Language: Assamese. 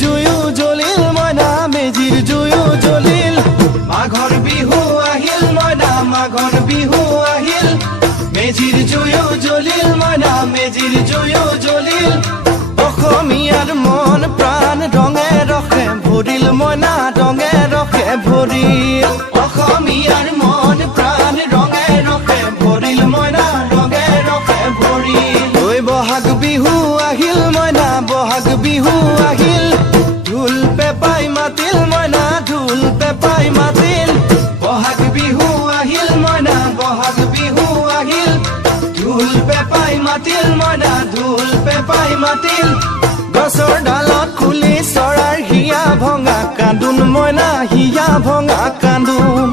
জুয়ো জ্বলিল মইনা মেজিৰ জুয়ো জ্বলিল মাঘৰ বিহু আহিল মইনা মাঘৰ বিহু আহিল মেজিৰ জুয়ো জ্বলিল মইনা মেজিৰ জুয়ো জ্বলিল অসমীয়াৰ মন প্ৰাণ ৰঙে ৰখে ভৰিল মইনা ৰঙে ৰখে ভৰিল অসমীয়াৰ মন প্ৰাণ ৰঙে ৰখে ভৰিল মইনা ৰঙে ৰখে ভৰিল ঐ বহাগ বিহু আহিল মইনা বহাগ বিহু আহিল ঢোল পেপাই মাতিল মইনা ঢোল পেপাই মাতিল বহাগ বিহু আহিল মইনা বহাগ বিহু আহিল ঢোল পেপাই মাতিল মইনা ঢোল পেপাই মাতিল গছৰ ডালত খুলি চৰাইৰ হিয়া ভঙা কান্দোন মইনা হিয়া ভঙা কান্দোন